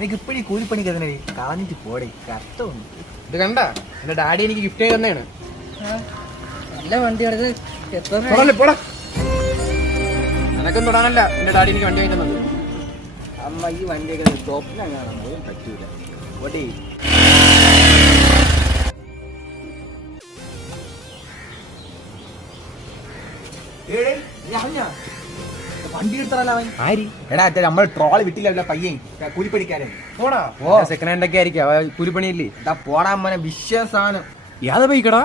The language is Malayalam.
എനിക്ക് ഇപ്പഴീ കൂലിപ്പണിക്ക് അതിനെ കളഞ്ഞിട്ട് പോടേ കഷ്ടമുണ്ട്. ഇത് കണ്ട എന്റെ ഡാഡി എനിക്ക് ഗിഫ്റ്റ് ആയി തന്നെയാണ്. നല്ല വണ്ടിയാണ്. പോടാ, എനക്കും തൊടാനല്ല എന്റെ ഡാഡി എനിക്ക് വണ്ടി ആയി തന്നത്. അമ്മ ഈ വണ്ടിയൊക്കെ സ്വപ്നം കാണാൻ പോലും പറ്റൂല. ഓടേ വണ്ടി എടുത്തല്ല അവൻ. ആരി എടാ നമ്മൾ ട്രോള് വിട്ടില്ല പയ്യൻ കൂലിപ്പണിക്കാരൻ. പോടാ, സെക്കൻഡ് ഹാൻഡ് ഒക്കെ ആയിരിക്കും, കൂലിപ്പണിയില്ലേ. പോടാൻ മോനെ വിശ്വാസാണ്. യാതെ പോയിക്കടാ.